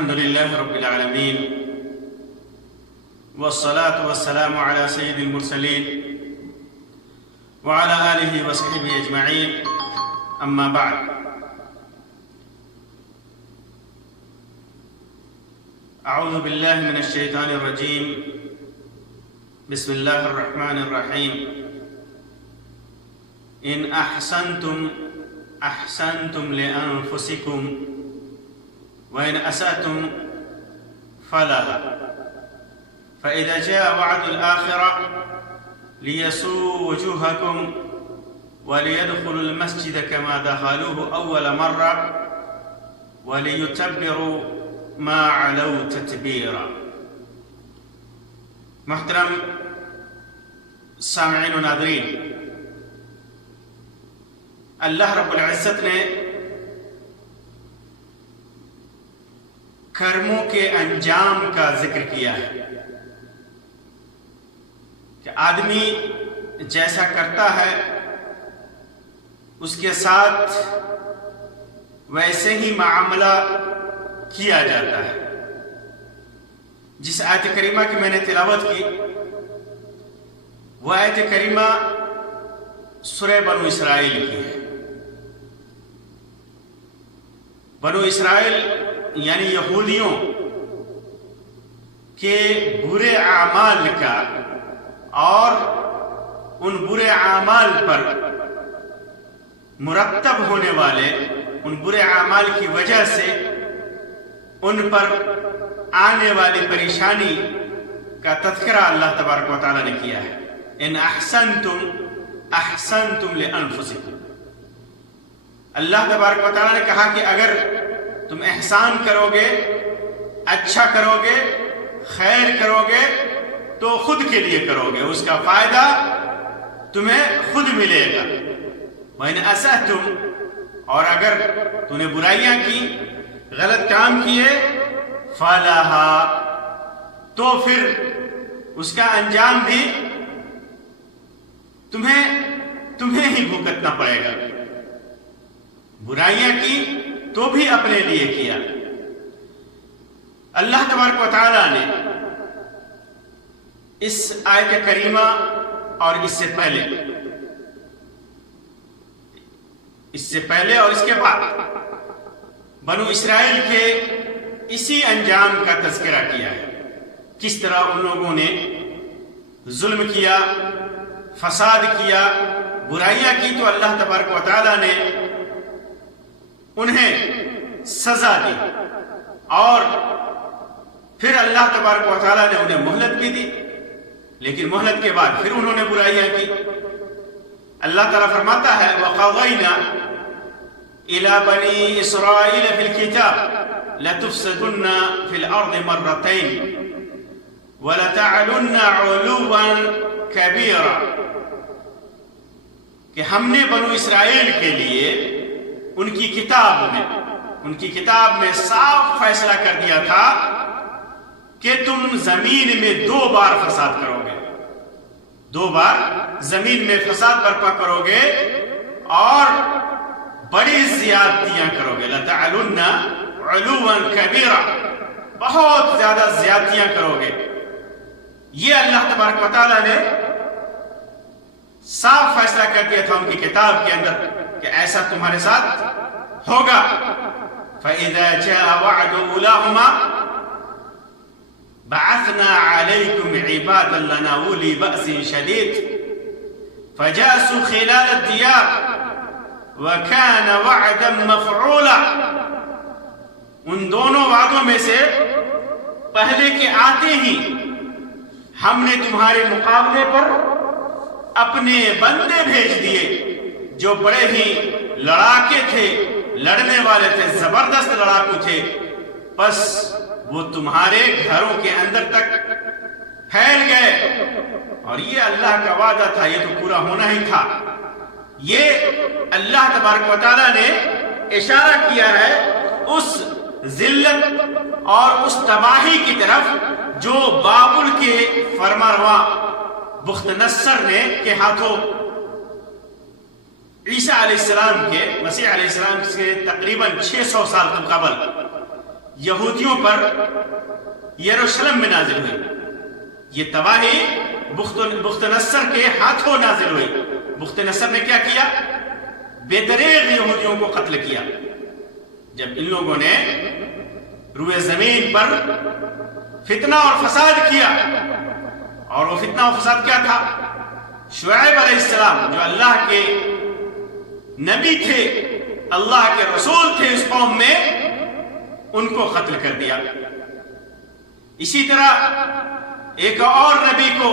الحمد لله رب العالمين والصلاة والسلام على سيد المرسلين وعلى آله وصحبه أجمعين أما بعد. أعوذ بالله من الشيطان الرجيم. بسم الله الرحمن الرحيم. إن أحسنتم أحسنتم لأنفسكم وإن أسأتم فلها، فإذا جاء وعد الآخرة ليسوءوا وجوهكم وليدخلوا المسجد كما دخلوه أول مرة وليتبروا ما علوا تتبيرا. محترم سامعین و ناظرین، اللہ رب العزت نے کرموں کے انجام کا ذکر کیا ہے کہ آدمی جیسا کرتا ہے اس کے ساتھ ویسے ہی معاملہ کیا جاتا ہے. جس آیت کریمہ کی میں نے تلاوت کی وہ آیت کریمہ سورہ بنو اسرائیل کی ہے. بنو اسرائیل یعنی یہودیوں کے برے اعمال کا اور ان برے اعمال پر مرتب ہونے والے ان برے اعمال کی وجہ سے ان پر آنے والی پریشانی کا تذکرہ اللہ تبارک و تعالیٰ نے کیا ہے. ان احسنتم احسنتم لانفسکم. اللہ تبارک و تعالیٰ نے کہا کہ اگر تم احسان کرو گے، اچھا کرو گے، خیر کرو گے تو خود کے لیے کرو گے، اس کا فائدہ تمہیں خود ملے گا. وَإِنْ أَسَأْتُمْ، اور اگر تم نے برائیاں کی، غلط کام کیے، فَلَهَا، تو پھر اس کا انجام بھی تمہیں ہی بھگتنا پڑے گا. برائیاں کی تو بھی اپنے لیے کیا. اللہ تبارک و تعالیٰ نے اس آیت کریمہ اور اس سے پہلے اور اس کے بعد بنو اسرائیل کے اسی انجام کا تذکرہ کیا ہے. کس طرح ان لوگوں نے ظلم کیا، فساد کیا، برائیاں کی تو اللہ تبارک و تعالیٰ نے انہیں سزا دی اور پھر اللہ تبارک و تعالیٰ نے انہیں مہلت بھی دی. لیکن مہلت کے بعد پھر انہوں نے برائیاں کی. اللہ تعالیٰ فرماتا ہے وَقَضَيْنَا إِلَى بَنِي إِسْرَائِيلَ فِي الْكِتَابِ لَتُفْسِدُنَّ فِي الْأَرْضِ مَرَّتَيْنِ وَلَتَعْلُنَّ عُلُوًّا كَبِيرًا، کہ ہم نے بنو اسرائیل کے لیے ان کی کتاب میں صاف فیصلہ کر دیا تھا کہ تم زمین میں 2 بار فساد کرو گے، 2 بار زمین میں فساد برپا کرو گے اور بڑی زیادتیاں کرو گے. لَتَعْلُنَّ عُلُوًّا كَبِيرًا، بہت زیادہ زیادتیاں کرو گے. یہ اللہ تبارک و تعالیٰ نے صاف فیصلہ کر دیا تھا ان کی کتاب کے اندر کہ ایسا تمہارے ساتھ ہوگا. فَإِذَا جَاءَ وَعْدُ أُولَاهُمَا بَعَثْنَا عَلَيْكُمْ عِبَادًا لَنَا أُولِي بَأْسٍ شَدِيدٍ فَجَاسُوا خِلَالَ الدِّيَارِ وَكَانَ وَعْدًا مَفْعُولًا. ان دونوں وعدوں میں سے پہلے کے آتے ہی ہم نے تمہارے مقابلے پر اپنے بندے بھیج دیے جو بڑے ہی لڑاکے تھے، لڑنے والے تھے، زبردست لڑاکو تھے. بس وہ تمہارے گھروں کے اندر تک پھیل گئے اور یہ اللہ کا وعدہ تھا، یہ تو پورا ہونا ہی تھا. یہ اللہ تبارک و تعالیٰ نے اشارہ کیا ہے اس ذلت اور اس تباہی کی طرف جو بابل کے فرمانروا بخت نصر نے کے ہاتھوں عیسیٰ علیہ السلام کے مسیح علیہ السلام سے تقریباً 600 سال قبل یہودیوں پر یروشلم میں نازل ہوئی. یہ تباہی بخت نصر کے ہاتھوں نازل ہوئی. بخت نصر نے کیا کیا؟ بے دریغ یہودیوں کو قتل کیا. جب ان لوگوں نے روئے زمین پر فتنہ اور فساد کیا، اور وہ فتنہ اور فساد کیا تھا؟ شعیب علیہ السلام جو اللہ کے نبی تھے، اللہ کے رسول تھے اس قوم میں، ان کو قتل کر دیا. اسی طرح ایک اور نبی کو،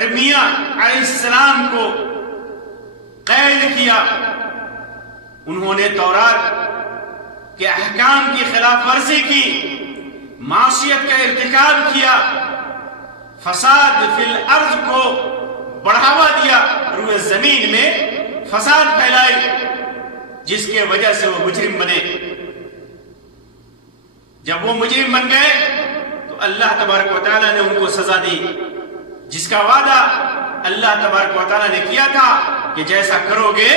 ارمیا علیہ السلام کو قید کیا. انہوں نے تورات کے احکام کی خلاف ورزی کی، معصیت کا ارتکاب کیا، فساد فی الارض کو بڑھاوا دیا، روئے زمین میں فساد پھیلائی، جس کے وجہ سے وہ مجرم بنے. جب وہ مجرم بن گئے تو اللہ تبارک و تعالیٰ نے ان کو سزا دی، جس کا وعدہ اللہ تبارک و تعالیٰ نے کیا تھا کہ جیسا کرو گے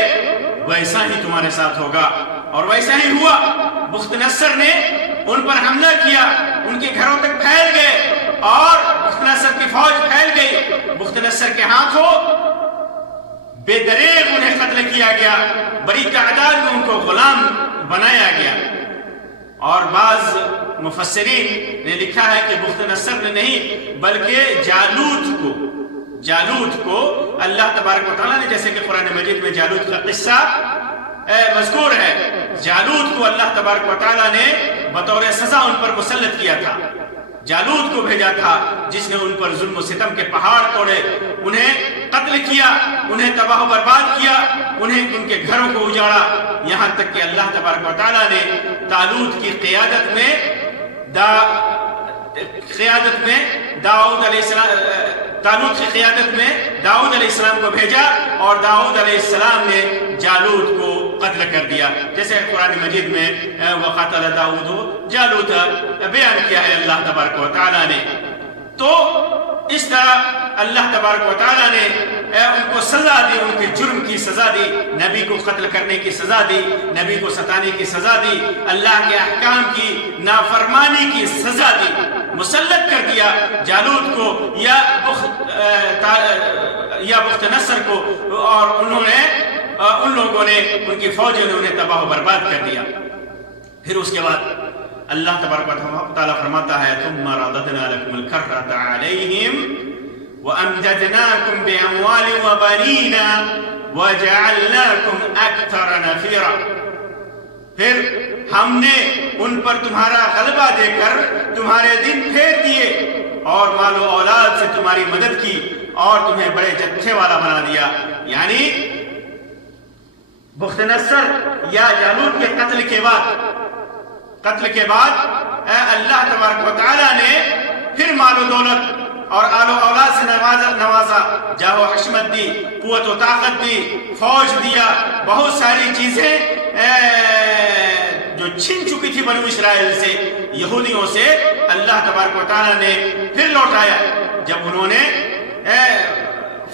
ویسا ہی تمہارے ساتھ ہوگا، اور ویسا ہی ہوا. بخت نصر نے ان پر حملہ کیا، ان کے گھروں تک پھیل گئے، اور بخت نصر کی فوج پھیل گئی. بخت نصر کے ہاتھوں بے دریغ انہیں قتل کیا گیا، بڑی تعداد میں ان کو غلام بنایا گیا. اور بعض مفسرین نے لکھا ہے کہ بخت نصر نے نہیں بلکہ جالوت کو اللہ تبارک و تعالیٰ نے، جیسے کہ قرآن مجید میں جالوت کا قصہ مذکور ہے، جالوت کو اللہ تبارک و تعالیٰ نے بطور سزا ان پر مسلط کیا تھا. جالوت کو بھیجا تھا جس نے ان پر ظلم و ستم کے پہاڑ توڑے، انہیں قتل کیا، انہیں تباہ و برباد کیا، انہیں ان کے گھروں کو اجاڑا. یہاں تک کہ اللہ تبارک و تعالیٰ نے طالوت کی قیادت میں طالوت کی قیادت میں داؤد علیہ السلام کو بھیجا، اور داؤد علیہ السلام نے جالوت کو قتل کر دیا، جیسے قرآن مجید میں وقاتل داؤد جالوت بیان کیا ہے اللہ تبارک و تعالیٰ نے. تو اس طرح اللہ تبارک و تعالیٰ نے ان کو سزا دی، ان کے جرم کی سزا دی، نبی کو قتل کرنے کی سزا دی، نبی کو ستانے کی سزا دی، اللہ کے احکام کی نافرمانی کی سزا دی، مسلط کر دیا جالوت کو یا بخت نصر کو، اور ان لوگوں نے، ان کی فوجوں نے انہیں تباہ و برباد کر دیا. پھر اس کے بعد اللہ تبارک و تعالیٰ فرماتا ہے ثم رددنا لكم الكرة عليهم وأمددناكم بأموال وبنين وجعلناكم أكثر نفيرا. پھر ہم نے ان پر تمہارا غلبہ دے کر تمہارے دن پھیر دیے، اور مال و اولاد سے تمہاری مدد کی، اور تمہیں بڑے جتھے والا بنا دیا. یعنی بخت نصر یا جالوت کے قتل کے بعد اللہ تبارک و تعالیٰ نے پھر مال و دولت اور آل و اولاد سے نوازا، جاہ و حشمت دی، قوت و طاقت دی، فوج دیا، بہت ساری چیزیں جو چھن چکی تھی بنو اسرائیل سے، یہودیوں سے، اللہ تبارک و تعالیٰ نے پھر لوٹایا. جب انہوں نے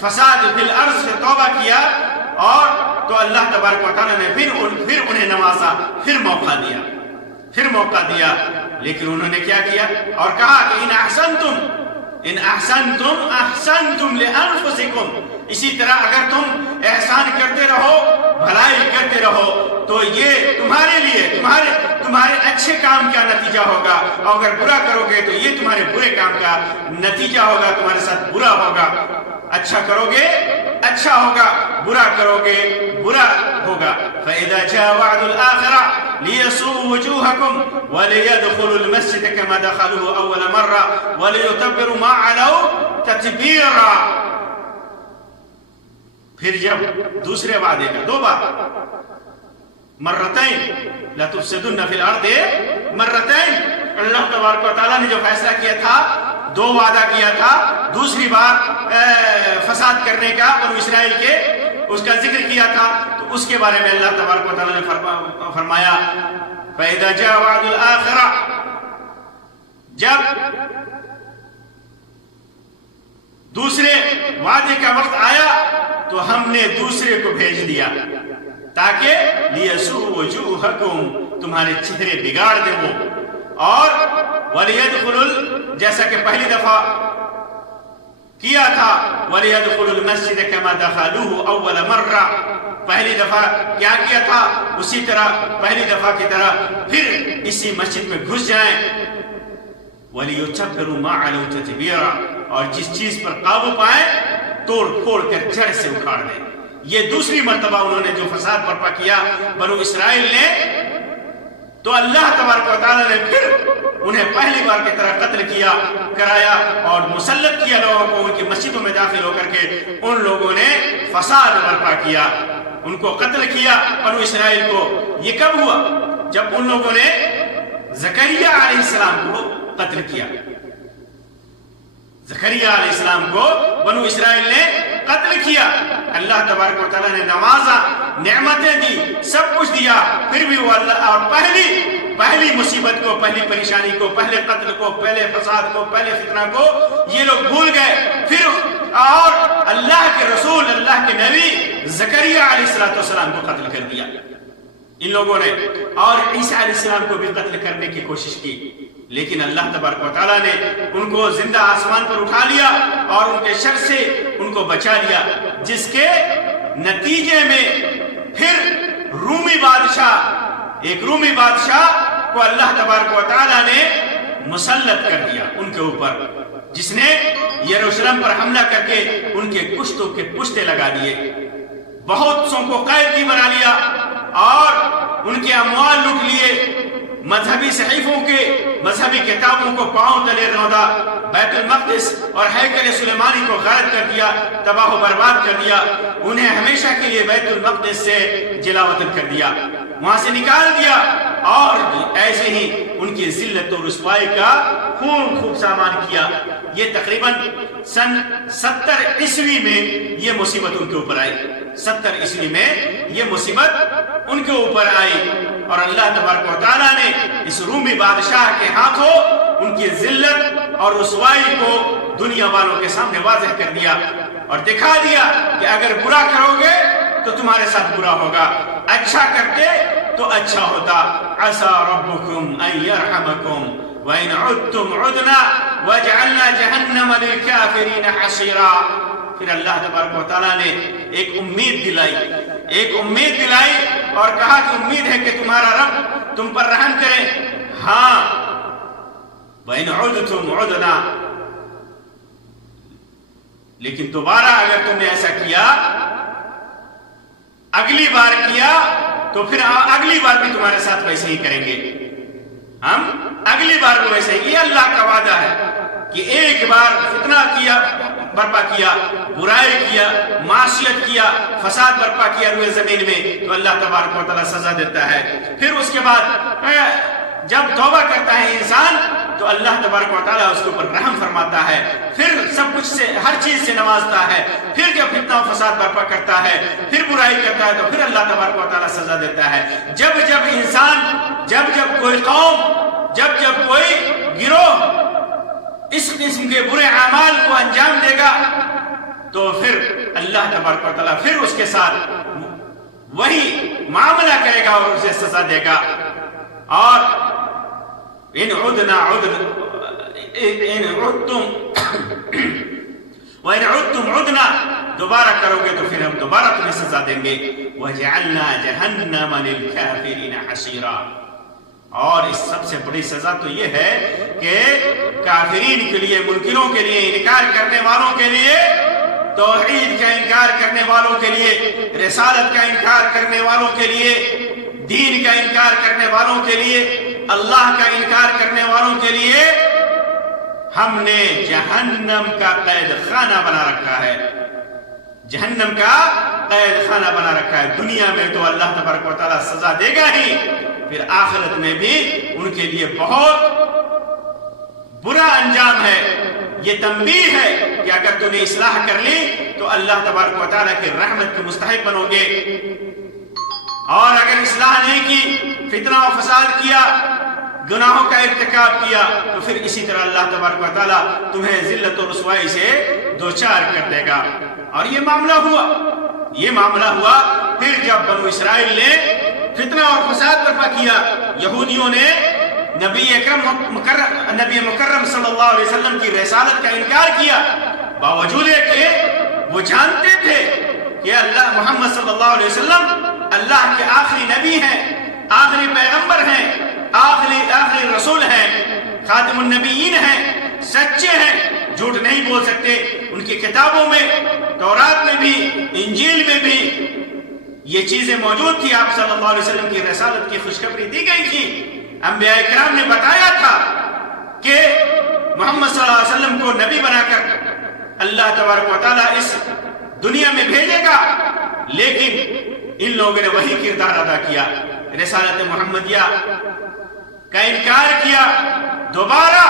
فساد فی الارض سے توبہ کیا، اور تو اللہ تبارک و تعالیٰ نے پھر انہیں نوازا، پھر موقع دیا. لیکن انہوں نے کیا کیا؟ اور کہا کہ ان احسنتم لانفسکم، اسی طرح اگر تم احسان کرتے رہو، بھلائی کرتے رہو، تو یہ تمہارے لیے تمہارے اچھے کام کا نتیجہ ہوگا، اور اگر برا کرو گے تو یہ تمہارے برے کام کا نتیجہ ہوگا، تمہارے ساتھ برا ہوگا. اچھا کرو گے اچھا ہوگا، برا کرو گے برا ہوگا. فَإِذَا جَاءَ وَعْدُ الْآخِرَةِ لِيَسُوءُوا وُجُوهَكُمْ وَلِيَدْخُلُوا الْمَسْجِدَ كَمَا دَخَلُوهُ أَوَّلَ مَرَّةٍ وَلِيُتَبِّرُوا مَا عَلَوْا تَتْبِيرًا. پھر جب دوسرے وعدے کا دو بار، مرتين لَتُفْسِدُنَّ فِي الْأَرْضِ مرتين، اللہ تبارک و تعالیٰ نے جو فیصلہ کیا تھا، دو وعدہ کیا تھا، دوسری بار فساد کرنے کا بنو اسرائیل کے، اس کا ذکر کیا تھا، تو اس کے بارے میں اللہ تبارک و تعالیٰ نے فرمایا فَإِذَا جَاءَ وَعْدُ الْآخِرَةِ، جب دوسرے وعدے کا وقت آیا تو ہم نے دوسرے کو بھیج دیا. تاکہ لیسو وجوہکم تمہارے چہرے بگاڑ دے وہ، اور ولیدخلوا جیسا کہ پہلی دفعہ کیا تھا ولیدخلوا المسجد کما دخلوه اول مرہ، پہلی دفعہ کیا تھا اسی طرح پہلی دفعہ کی طرح پھر اسی مسجد میں گھس جائیں، وَلِيُتَبِّرُوا مَا عَلَوْا تَتْبِيرًا اور جس چیز پر قابو پائیں توڑ پھوڑ کر جڑ سے اکھاڑ دیں۔ یہ دوسری مرتبہ انہوں نے جو فساد برپا کیا بنو اسرائیل نے، تو اللہ تبارک و تعالیٰ نے پھر انہیں پہلی بار کی طرح قتل کیا کرایا اور مسلط کیا لوگوں کو، ان کی مسجدوں میں داخل ہو کر کے ان لوگوں نے فساد برپا کیا، ان کو قتل کیا بنو اسرائیل کو۔ یہ کب ہوا؟ جب ان لوگوں نے زکریا علیہ السلام کو قتل کیا۔ زکریا علیہ السلام کو بنو اسرائیل نے قتل کیا، اللہ تبارک و تعالیٰ نے نوازا، نعمتیں دی، سب کچھ دیا، پھر بھی وہ اللہ اور پہلی مصیبت کو، پہلی پریشانی کو، پہلے قتل کو، پہلے فساد کو، پہلے فتنہ کو یہ لوگ بھول گئے۔ پھر اور اللہ کے رسول، اللہ کے نبی زکریا علیہ السلام کو قتل کر دیا ان لوگوں نے، اور عیسیٰ علیہ السلام کو بھی قتل کرنے کی کوشش کی، لیکن اللہ تبارک و تعالیٰ نے ان کو زندہ آسمان پر اٹھا لیا اور ان کے شر سے ان کو بچا لیا، جس کے نتیجے میں پھر ایک رومی بادشاہ کو اللہ تبارک و تعالیٰ نے مسلط کر دیا ان کے اوپر، جس نے یروشلم پر حملہ کر کے ان کے کشتوں کے پشتے لگا دیے، بہت سو کو قیدی بنا لیا اور ان کے اموال لوٹ لیے، مذہبی صحیفوں کے مذہبی کتابوں کو پاؤں تلے روندا، بیت المقدس اور ہیکل سلیمانی کو غارت کر دیا، تباہ و برباد کر دیا، انہیں ہمیشہ کے لیے بیت المقدس سے جلا وطن کر دیا، وہاں سے نکال دیا، اور ایسے ہی ان کی ذلت و رسوائی کا خوب سامان کیا۔ یہ تقریباً سن 70 عیسوی میں یہ مصیبت ان کے اوپر آئی، 70 عیسوی میں یہ مصیبت ان کے اوپر آئی، اور اللہ تبارک و تعالیٰ نے اس رومی بادشاہ کے ہاتھوں ان کی ذلت اور رسوائی کو دنیا والوں کے سامنے واضح کر دیا اور دکھا دیا کہ اگر برا کرو گے تو تمہارے ساتھ برا ہوگا، اچھا کرتے تو اچھا ہوتا۔ عسى ربكم ان يرحمكم وان عدتم عدنا وجعلنا جهنم للكافرين حصيرا۔ پھر اللہ تبارک و تعالیٰ نے ایک امید دلائی اور کہا کہ امید ہے کہ تمہارا رب تم پر رحم کرے، ہاں وَإِنْ عُدْتُمْ عُدْنَا، لیکن دوبارہ اگر تم نے ایسا کیا، اگلی بار کیا، تو پھر اگلی بار بھی تمہارے ساتھ ویسے ہی کریں گے، ہم اگلی بار بھی ویسے ہی۔ یہ اللہ کا وعدہ ہے کہ ایک بار فتنہ کیا، برپا کیا، برائی کیا، معصیت کیا، فساد برپا کیا روئے زمین میں، تو اللہ تبارک و تعالیٰ سزا دیتا ہے۔ پھر اس کے بعد جب توبہ کرتا ہے انسان تو اللہ تبارک و تعالیٰ اس کے اوپر رحم فرماتا ہے، پھر سب کچھ سے، ہر چیز سے نوازتا ہے۔ پھر جب فتنہ و فساد برپا کرتا ہے، پھر برائی کرتا ہے، تو پھر اللہ تبارک و تعالیٰ سزا دیتا ہے۔ جب انسان، جب کوئی قوم، جب کوئی گروہ اس قسم کے برے اعمال کو انجام دے گا، تو پھر اللہ تبارک و تعالیٰ پھر اس کے ساتھ وہی معاملہ کرے گا اور اسے سزا دے گا۔ اور ان عدتم عدنا، دوبارہ کرو گے تو پھر ہم دوبارہ تمہیں سزا دیں گے۔ وَجَعَلْنَا جَهَنَّمَ لِلْكَافِرِينَ حَصِيرًا، اور اس سب سے بڑی سزا تو یہ ہے کہ کافرین کے لیے، منکروں کے لیے، انکار کرنے والوں کے لیے، توحید کا انکار کرنے والوں کے لیے، رسالت کا انکار کرنے والوں کے لیے، دین کا انکار کرنے والوں کے لیے، اللہ کا انکار کرنے والوں کے لیے ہم نے جہنم کا قید خانہ بنا رکھا ہے، جہنم کا قید خانہ بنا رکھا ہے۔ دنیا میں تو اللہ تبارک و تعالیٰ سزا دے گا ہی، پھر آخرت میں بھی ان کے لیے بہت برا انجام ہے۔ یہ تنبیہ ہے کہ اگر تم نے اصلاح کر لی تو اللہ تبارک و تعالیٰ کی رحمت کے مستحق بنو گے، اور اگر اصلاح نہیں کی، فتنہ و فساد کیا، گناہوں کا ارتکاب کیا، تو پھر اسی طرح اللہ تبارک و تعالیٰ تمہیں ذلت و رسوائی سے دوچار کر دے گا۔ اور یہ معاملہ ہوا یہ معاملہ ہوا پھر جب بنو اسرائیل نے فتنہ اور فساد برپا کیا، یہودیوں نے نبی مکرم صلی اللہ علیہ وسلم کی رسالت کا انکار کیا، باوجود کہ وہ جانتے تھے کہ اللہ محمد صلی اللہ علیہ وسلم اللہ کے آخری نبی ہیں، آخری پیغمبر ہیں، آخری رسول ہیں، خاتم النبیین ہیں، سچے ہیں، جھوٹ نہیں بول سکتے۔ ان کی کتابوں میں، تورات میں بھی، انجیل میں بھی یہ چیزیں موجود تھی۔ آپ صلی اللہ علیہ وسلم کی رسالت کی خوشخبری دی گئی تھی، انبیاء کرام نے بتایا تھا کہ محمد صلی اللہ علیہ وسلم کو نبی بنا کر اللہ تبارک و تعالیٰ اس دنیا میں بھیجے گا، لیکن ان لوگوں نے وہی کردار ادا کیا، رسالت محمدیہ کا انکار کیا، دوبارہ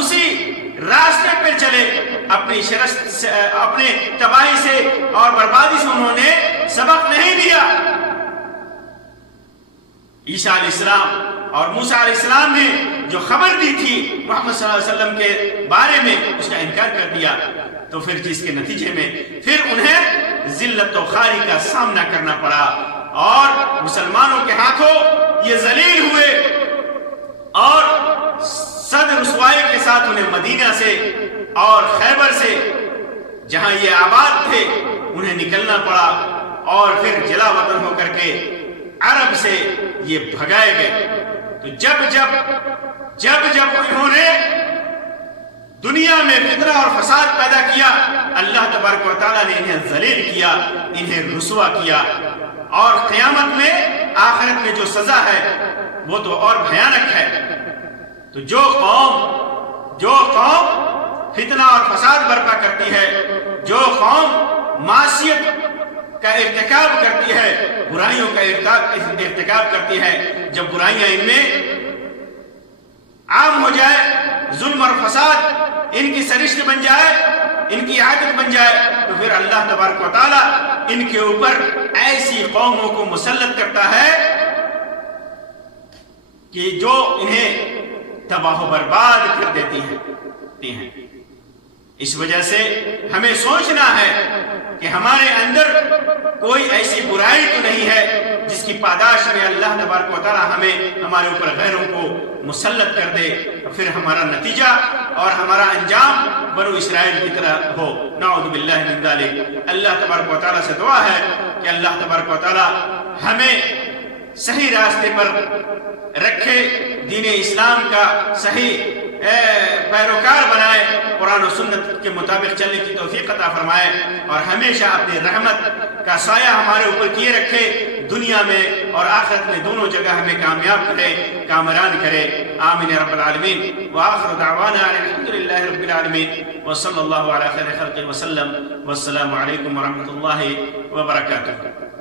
اسی راستے پر چلے، اپنے تباہی سے اور بربادی سے انہوں نے سبق نہیں دیا۔ عیسیٰ علیہ السلام اور موسیٰ علیہ السلام نے جو خبر دی تھی محمد صلی اللہ علیہ وسلم کے بارے میں، اس کا انکار کر دیا، تو پھر جس کے نتیجے میں پھر انہیں ذلت و خواری کا سامنا کرنا پڑا، اور مسلمانوں کے ہاتھوں یہ ذلیل ہوئے، اور صد رسوائی کے ساتھ انہیں مدینہ سے اور خیبر سے، جہاں یہ آباد تھے، انہیں نکلنا پڑا، اور پھر جلا وطن ہو کر کے عرب سے یہ بھگائے گئے۔ تو جب انہوں نے دنیا میں فتنہ اور فساد پیدا کیا، اللہ تبارک و تعالیٰ نے انہیں ذلیل کیا، انہیں رسوا کیا، اور قیامت میں، آخرت میں جو سزا ہے وہ تو اور بھیانک ہے۔ تو جو قوم فتنہ اور فساد برپا کرتی ہے، جو قوم معصیت کا ارتکاب کرتی ہے، برائیوں کا ارتکاب کرتی ہے، جب برائیاں ان میں عام ہو جائے، ظلم اور فساد ان کی سرشت بن جائے، ان کی عادت بن جائے، تو پھر اللہ تبارک و تعالیٰ ان کے اوپر ایسی قوموں کو مسلط کرتا ہے کہ جو انہیں تباہ و برباد کر دیتی ہیں۔ اس وجہ سے ہمیں سوچنا ہے کہ ہمارے اندر کوئی ایسی برائی تو نہیں ہے جس کی پاداش میں اللہ تبارک و تعالیٰ ہمارے اوپر غیروں کو مسلط کر دے، پھر ہمارا نتیجہ اور ہمارا انجام بنو اسرائیل کی طرح ہو۔ نعوذ باللہ من ذالک۔ اللہ تبارک و تعالیٰ سے دعا ہے کہ اللہ تبارک و تعالیٰ ہمیں صحیح راستے پر رکھے، دین اسلام کا صحیح پیروکار بنائے، قرآن و سنت کے مطابق چلنے کی توفیق عطا فرمائے، اور ہمیشہ اپنی رحمت کا سایہ ہمارے اوپر کیے رکھے، دنیا میں اور آخرت میں دونوں جگہ ہمیں کامیاب کرے، کامران کرے۔ آمین رب العالمین۔ وآخر دعوانا الحمدللہ رب العالمین، وصلی اللہ علی خیر خلق وسلم، والسلام علیکم ورحمۃ اللہ وبرکاتہ۔